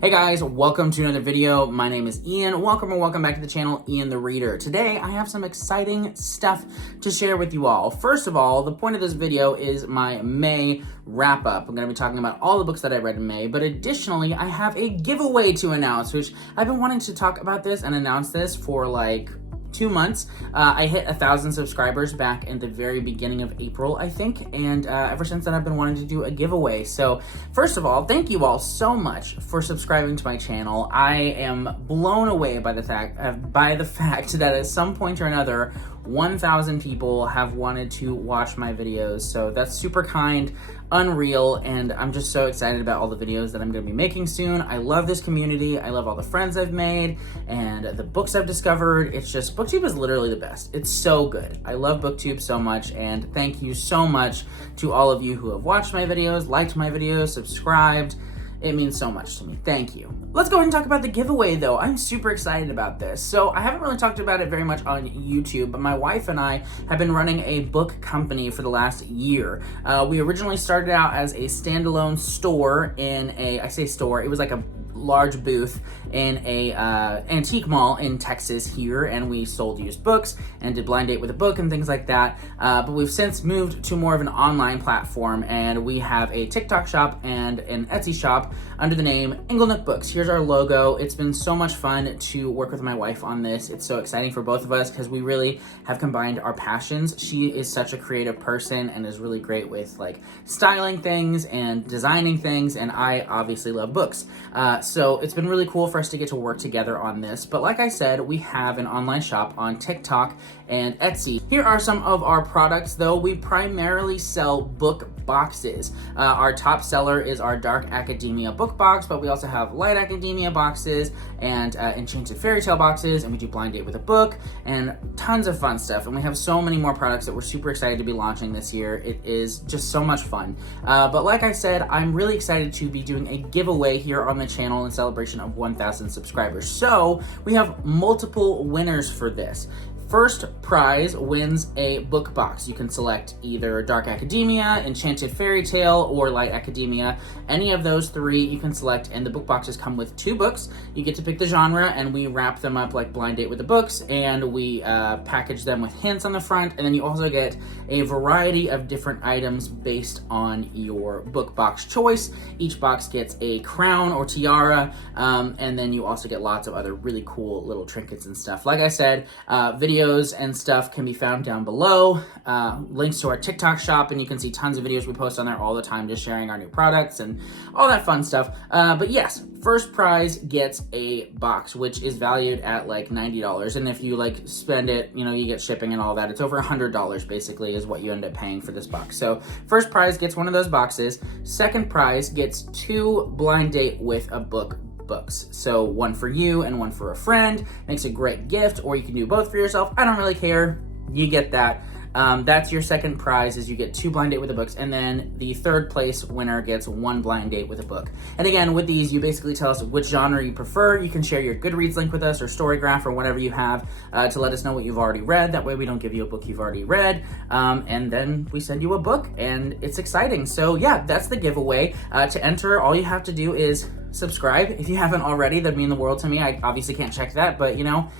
Hey guys, welcome to another video. My name is Ian. Welcome back to the channel, Ian the Reader. Today, I have some exciting stuff to share with you all. First of all, the point of this video is my May wrap-up. I'm going to be talking about all the books that I read in May, but additionally, I have a giveaway to announce, which I've been wanting to talk about this and announce this for like 2 months. I hit 1,000 subscribers back in the very beginning of April, I think, and ever since then I've been wanting to do a giveaway. So first of all, thank you all so much for subscribing to my channel. I am blown away by the fact that at some point or another 1,000 people have wanted to watch my videos, so that's super kind, unreal, and I'm just so excited about all the videos that I'm going to be making soon. I love this community, I love all the friends I've made, and the books I've discovered. It's just, BookTube is literally the best. It's so good. I love BookTube so much, and thank you so much to all of you who have watched my videos, liked my videos, subscribed. It means so much to me. Thank you. Let's go ahead and talk about the giveaway though. I'm super excited about this. So I haven't really talked about it very much on YouTube, but my wife and I have been running a book company for the last year. We originally started out as a standalone store it was like a large booth in a antique mall in Texas here, and we sold used books and did blind date with a book and things like that, but we've since moved to more of an online platform, and we have a TikTok shop and an Etsy shop under the name Inglenook Books. Here's our logo. It's been so much fun to work with my wife on this. It's so exciting for both of us because we really have combined our passions. She is such a creative person and is really great with like styling things and designing things, and I obviously love books. So it's been really cool for us to get to work together on this. But like I said, we have an online shop on TikTok and Etsy. Here are some of our products though. We primarily sell book boxes. Our top seller is our Dark Academia book box, but we also have Light Academia boxes and Enchanted Fairy Tale boxes, and we do blind date with a book and tons of fun stuff. And we have so many more products that we're super excited to be launching this year. It is just so much fun. But like I said, I'm really excited to be doing a giveaway here on the channel in celebration of 1,000 subscribers. So we have multiple winners for this. First prize wins a book box. You can select either Dark Academia, Enchanted Fairy Tale, or Light Academia. Any of those three you can select, and the book boxes come with 2 books. You get to pick the genre, and we wrap them up like blind date with the books, and we package them with hints on the front, and then you also get a variety of different items based on your book box choice. Each box gets a crown or tiara, and then you also get lots of other really cool little trinkets and stuff. Like I said, videos and stuff can be found down below, links to our TikTok shop, and you can see tons of videos we post on there all the time, just sharing our new products and all that fun stuff. But yes, first prize gets a box, which is valued at like $90, and if you like spend it, you know, you get shipping and all that. It's over $100 basically is what you end up paying for this box. So first prize gets one of those boxes. Second prize gets 2 blind date with a book books. So one for you and one for a friend. Makes a great gift, or you can do both for yourself. I don't really care. You get that. That's your second prize, is you get 2 blind date with the books, and then the third place winner gets 1 blind date with a book. And again, with these, you basically tell us which genre you prefer. You can share your Goodreads link with us, or Storygraph, or whatever you have, to let us know what you've already read. That way we don't give you a book you've already read, and then we send you a book, and it's exciting. So yeah, that's the giveaway. To enter, all you have to do is subscribe. If you haven't already, that'd mean the world to me. I obviously can't check that, but you know,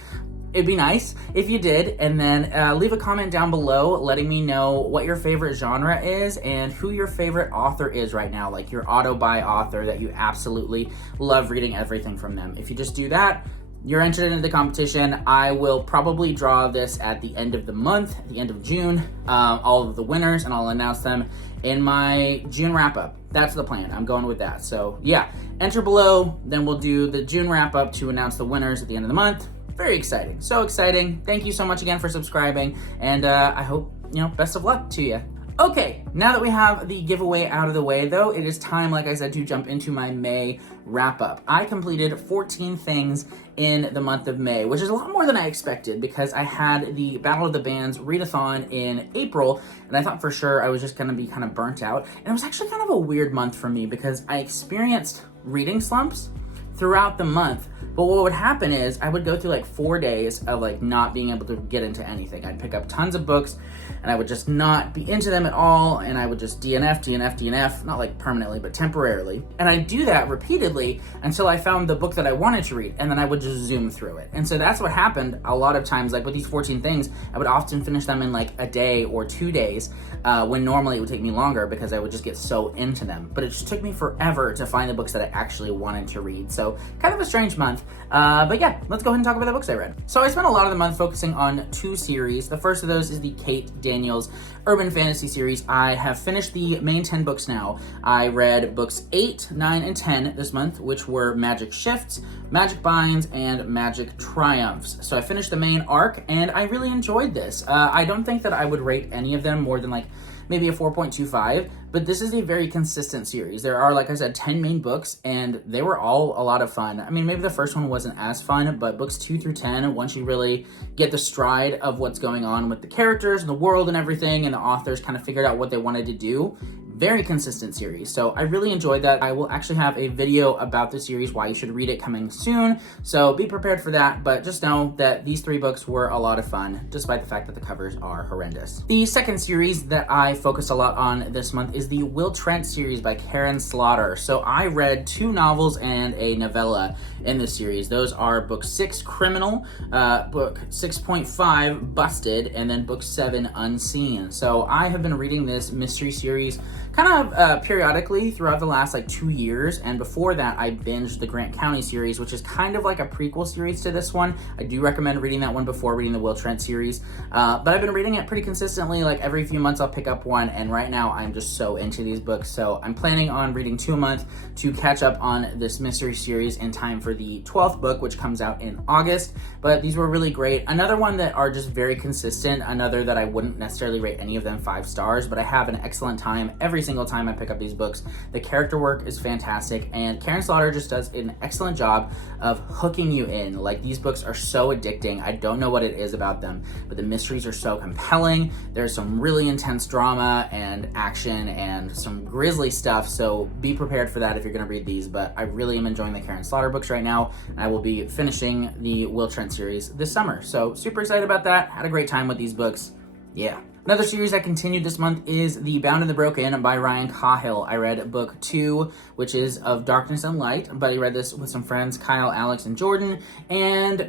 it'd be nice if you did. And then leave a comment down below letting me know what your favorite genre is and who your favorite author is right now, like your auto-buy author that you absolutely love reading everything from them. If you just do that, you're entered into the competition. I will probably draw this at the end of the month, at the end of June, all of the winners, and I'll announce them in my June wrap-up. That's the plan. I'm going with that. So yeah, enter below, then we'll do the June wrap-up to announce the winners at the end of the month. Very exciting. So exciting. Thank you so much again for subscribing, and I hope, you know, best of luck to you. Okay, now that we have the giveaway out of the way though, it is time, like I said, to jump into my May wrap-up. I completed 14 things in the month of May, which is a lot more than I expected because I had the Battle of the Bands readathon in April, and I thought for sure I was just gonna be kind of burnt out. And it was actually kind of a weird month for me because I experienced reading slumps throughout the month. But what would happen is I would go through like 4 days of like not being able to get into anything. I'd pick up tons of books and I would just not be into them at all. And I would just DNF, not like permanently, but temporarily. And I'd do that repeatedly until I found the book that I wanted to read. And then I would just zoom through it. And so that's what happened a lot of times. Like with these 14 things, I would often finish them in like a day or 2 days, when normally it would take me longer because I would just get so into them. But it just took me forever to find the books that I actually wanted to read. So kind of a strange month. But yeah, let's go ahead and talk about the books I read. So I spent a lot of the month focusing on 2 series. The first of those is the Kate Daniels Urban Fantasy series. I have finished the main 10 books now. I read books 8, 9, and 10 this month, which were Magic Shifts, Magic Binds, and Magic Triumphs. So I finished the main arc, and I really enjoyed this. I don't think that I would rate any of them more than like maybe a 4.25, but this is a very consistent series. There are, like I said, 10 main books, and they were all a lot of fun. I mean, maybe the first one wasn't as fun, but books 2 through 10, once you really get the stride of what's going on with the characters and the world and everything, and the authors kind of figured out what they wanted to do, very consistent series. So I really enjoyed that. I will actually have a video about the series, why you should read it, coming soon. So be prepared for that, but just know that these 3 books were a lot of fun, despite the fact that the covers are horrendous. The second series that I focused a lot on this month is the Will Trent series by Karen Slaughter. So I read 2 novels and a novella in this series. Those are book 6, Criminal, book 6.5, Busted, and then book 7, Unseen. So I have been reading this mystery series kind of periodically throughout the last like 2 years, and before that I binged the Grant County series, which is kind of like a prequel series to this one. I do recommend reading that one before reading the Will Trent series, but I've been reading it pretty consistently. Like every few months I'll pick up one, and right now I'm just so into these books, so I'm planning on reading 2 a month to catch up on this mystery series in time for the 12th book, which comes out in August. But these were really great. Another one that are just very consistent, another that I wouldn't necessarily rate any of them 5 stars, but I have an excellent time every single time I pick up these books. The character work is fantastic, and Karen Slaughter just does an excellent job of hooking you in. Like, these books are so addicting. I don't know what it is about them, but the mysteries are so compelling. There's some really intense drama and action and some grisly stuff, so be prepared for that if you're going to read these. But I really am enjoying the Karen Slaughter books right now, and I will be finishing the Will Trent series this summer. So super excited about that. Had a great time with these books. Yeah. Another series that continued this month is The Bound and the Broken by Ryan Cahill. I read book 2, which is Of Darkness and Light, but I read this with some friends, Kyle, Alex, and Jordan, and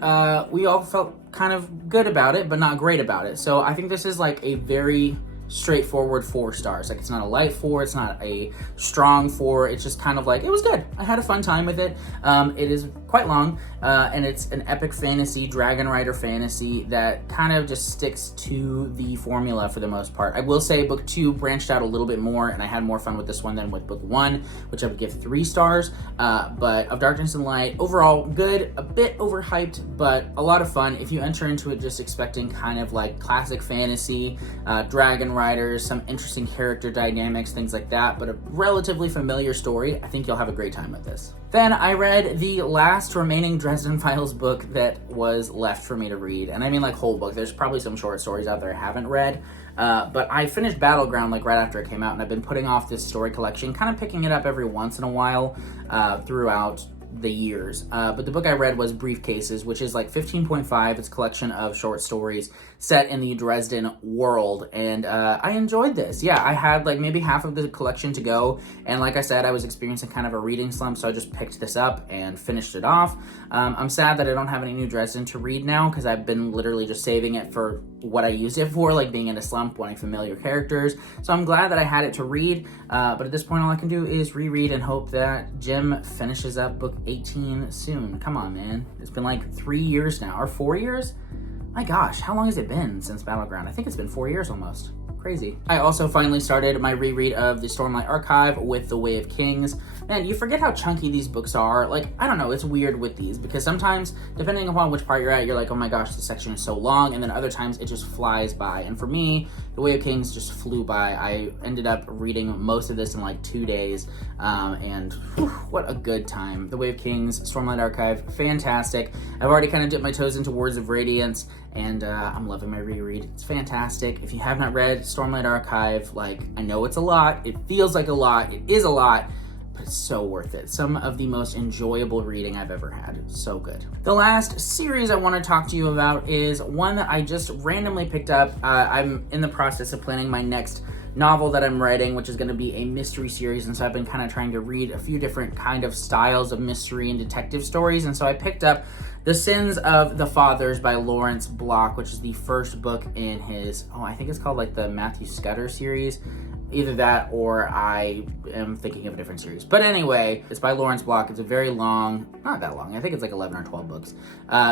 we all felt kind of good about it, but not great about it. So I think this is like a very straightforward 4 stars. Like, it's not a light 4, it's not a strong 4, it's just kind of like, it was good. I had a fun time with it. It is quite long, and it's an epic fantasy, Dragon Rider fantasy that kind of just sticks to the formula for the most part. I will say book 2 branched out a little bit more, and I had more fun with this one than with book 1, which I would give 3 stars, but Of Darkness and Light, overall good, a bit overhyped, but a lot of fun. If you enter into it just expecting kind of like classic fantasy, Dragon Riders, some interesting character dynamics, things like that, but a relatively familiar story, I think you'll have a great time with this. Then I read the last remaining Dresden Files book that was left for me to read, and I mean like whole book. There's probably some short stories out there I haven't read, but I finished Battleground like right after it came out, and I've been putting off this story collection, kind of picking it up every once in a while throughout the years. But the book I read was Briefcases, which is like 15.5. It's a collection of short stories set in the Dresden world, and I enjoyed this. Yeah, I had like maybe half of the collection to go, and like I said, I was experiencing kind of a reading slump, so I just picked this up and finished it off. I'm sad that I don't have any new Dresden to read now, because I've been literally just saving it for what I used it for, like being in a slump, wanting familiar characters. So I'm glad that I had it to read, but at this point all I can do is reread and hope that Jim finishes up book 18 soon. Come on, man. It's been like 3 years now, or 4 years? My gosh, how long has it been since Battleground? I think it's been 4 years almost. Crazy. I also finally started my reread of the Stormlight Archive with The Way of Kings. Man, you forget how chunky these books are. Like, I don't know, it's weird with these, because sometimes, depending upon which part you're at, you're like, oh my gosh, this section is so long, and then other times it just flies by. And for me, The Way of Kings just flew by. I ended up reading most of this in like 2 days, and whew, what a good time. The Way of Kings, Stormlight Archive, fantastic. I've already kind of dipped my toes into Words of Radiance, and I'm loving my reread. It's fantastic. If you have not read Stormlight Archive, like, I know it's a lot, it feels like a lot, it is a lot, but it's so worth it. Some of the most enjoyable reading I've ever had. So good. The last series I want to talk to you about is one that I just randomly picked up. I'm in the process of planning my next novel that I'm writing, which is going to be a mystery series, and so I've been kind of trying to read a few different kind of styles of mystery and detective stories, and so I picked up The Sins of the Fathers by Lawrence Block, which is the first book in his, I think it's called like the Matthew Scudder series. Either that or I am thinking of a different series. But anyway, it's by Lawrence Block. It's a very long, not that long, I think it's like 11 or 12 books.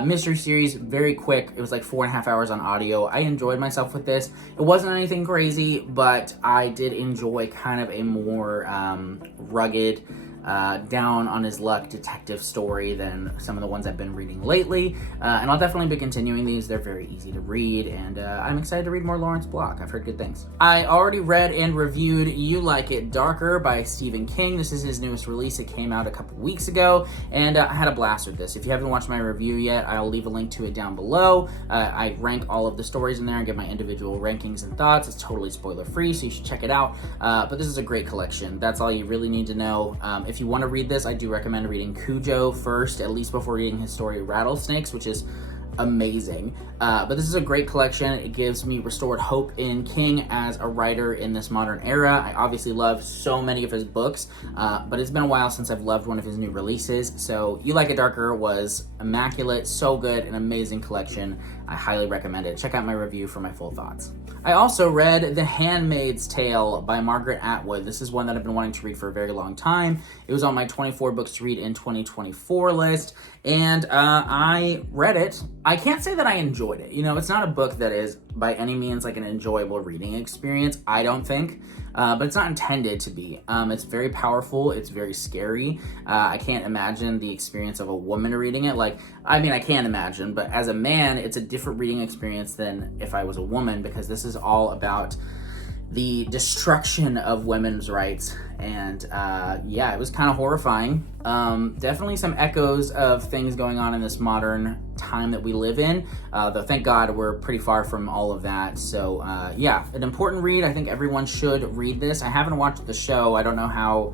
Mystery series, very quick. It was like 4.5 hours on audio. I enjoyed myself with this. It wasn't anything crazy, but I did enjoy kind of a more rugged, down on his luck detective story than some of the ones I've been reading lately. And I'll definitely be continuing these. They're very easy to read, and I'm excited to read more Lawrence Block. I've heard good things. I already read and reviewed You Like It Darker by Stephen King. This is his newest release. It came out a couple weeks ago, and I had a blast with this. If you haven't watched my review yet, I'll leave a link to it down below. I rank all of the stories in there and give my individual rankings and thoughts. It's totally spoiler-free, so you should check it out. But this is a great collection. That's all you really need to know. If you want to read this, I do recommend reading Cujo first, at least before reading his story Rattlesnakes, which is amazing. But this is a great collection. It gives me restored hope in King as a writer in this modern era. I obviously love so many of his books, but it's been a while since I've loved one of his new releases. So You Like It Darker was immaculate, so good, an amazing collection. I highly recommend it. Check out my review for my full thoughts. I also read The Handmaid's Tale by Margaret Atwood. This is one that I've been wanting to read for a very long time. It was on my 24 books to read in 2024 list, and I read it. I can't say that I enjoyed it. You know, it's not a book that is by any means like an enjoyable reading experience, I don't think, but it's not intended to be. It's very powerful. It's very scary. I can't imagine the experience of a woman reading it. I can imagine, but as a man, it's a different reading experience than if I was a woman, because this is all about the destruction of women's rights, and it was kind of horrifying. Definitely some echoes of things going on in this modern time that we live in, though thank God we're pretty far from all of that. So an important read. I think everyone should read this. I haven't watched the show. I don't know how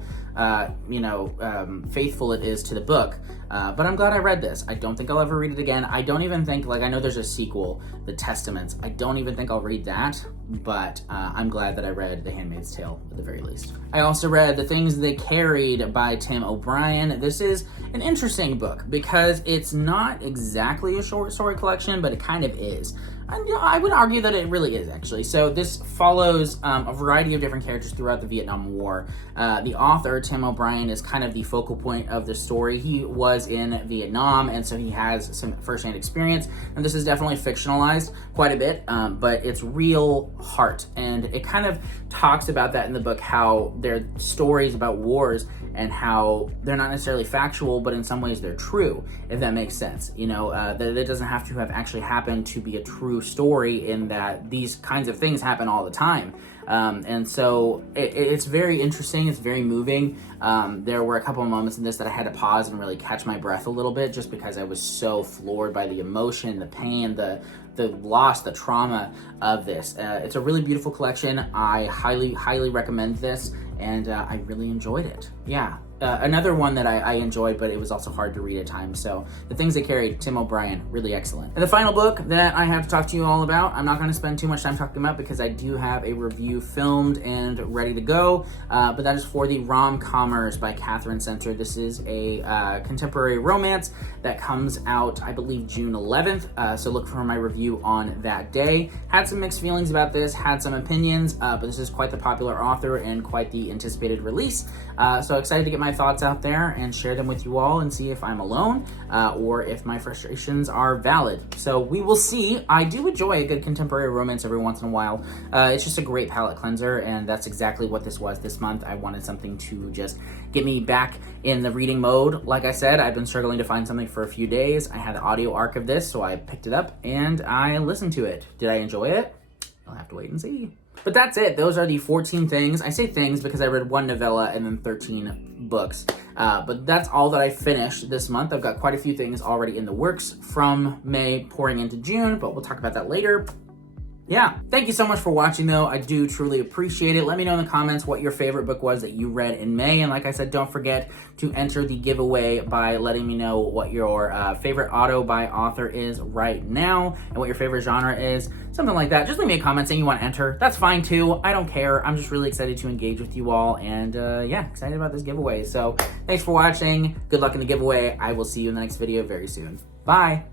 faithful it is to the book, but I'm glad I read this. I don't think I'll ever read it again. I don't even think, I know there's a sequel, The Testaments. I don't even think I'll read that, but I'm glad that I read The Handmaid's Tale at the very least. I also read The Things They Carried by Tim O'Brien. This is an interesting book because it's not exactly a short story collection, but it kind of is. And I would argue that it really is, actually. So this follows a variety of different characters throughout the Vietnam War. The author, Tim O'Brien, is kind of the focal point of the story. He was in Vietnam, and so he has some firsthand experience. And this is definitely fictionalized quite a bit, but it's real heart. And it kind of talks about that in the book, how they're stories about wars and how they're not necessarily factual, but in some ways they're true, if that makes sense. You know, that it doesn't have to have actually happened to be a true story, in that these kinds of things happen all the time. And so it's very interesting. It's very moving. There were a couple of moments in this that I had to pause and really catch my breath a little bit, just because I was so floored by the emotion, the pain, the loss, the trauma of this. It's a really beautiful collection. I highly recommend this, and I really enjoyed it. Yeah. Another one that I enjoyed, but it was also hard to read at times. So The Things They Carried, Tim O'Brien, really excellent. And the final book that I have to talk to you all about, I'm not going to spend too much time talking about because I do have a review filmed and ready to go, but that is For the Rom-Commers by Catherine Center. This is a contemporary romance that comes out, I believe, June 11th, so look for my review on that day. Had some mixed feelings about this, had some opinions, but this is quite the popular author and quite the anticipated release, so excited to get my thoughts out there and share them with you all and see if I'm alone or if my frustrations are valid. So we will see. I do enjoy a good contemporary romance every once in a while. It's just a great palate cleanser, and that's exactly what this was this month. I wanted something to just get me back in the reading mode. Like I said, I've been struggling to find something for a few days. I had the audio arc of this, so I picked it up and I listened to it. Did I enjoy it? I'll have to wait and see. But that's it. Those are the 14 things. I say things because I read one novella and then 13 books. But that's all that I finished this month. I've got quite a few things already in the works from May pouring into June, but we'll talk about that later. Yeah, thank you so much for watching though. I do truly appreciate it. Let me know in the comments what your favorite book was that you read in May. And like I said, don't forget to enter the giveaway by letting me know what your favorite auto by author is right now and what your favorite genre is, something like that. Just leave me a comment saying you want to enter. That's fine too. I don't care. I'm just really excited to engage with you all, and yeah, excited about this giveaway. So thanks for watching. Good luck in the giveaway. I will see you in the next video very soon. Bye.